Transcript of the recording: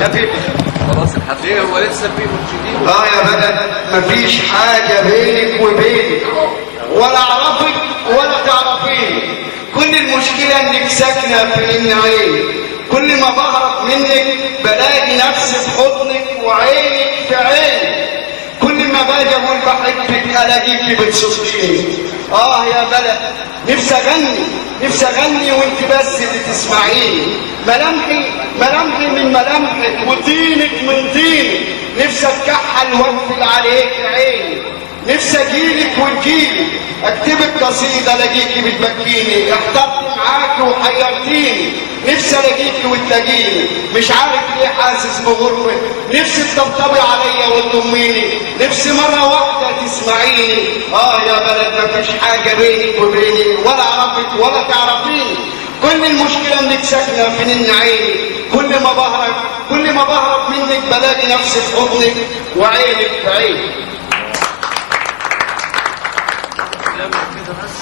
يا بيبي خلاص الحفلة هو لسه في مرشدين. يا بلد مفيش حاجة بينك وبيني، ولا اعرفك ولا تعرفيني. كل المشكلة انك ساكنة في النعيم. كل ما بهرب منك بلاقي نفسي في حضنك وعينك في عيني. كل ما باجي اقول بحبك الاقيكي بتصدقيني. يا بلد نفسي اغني وانت بس اللي تسمعيني. ملامحي من ملامحك ودينك من ديني. نفسي اتكحل واقفل عليك عيني. نفسي اجيلك وتجيلي اكتبك قصيده الاقيكي بتبكيني. احترت معاكي وحيرتيني. نفسي الاقيكي وتلاقيني. مش عارف ليه حاسس بغربه. نفسي تطبطبي عليا وتضميني. نفسي مره واحده تسمعيني. يا بلد مفيش حاجه بينك وبيني، ولا اعرفك ولا تعرفيني. كل المشكله انك ساكنه في النعيم. كل ما بهرب منك بلاقي نفسي في حضنك وعينك في عيني. كده بس.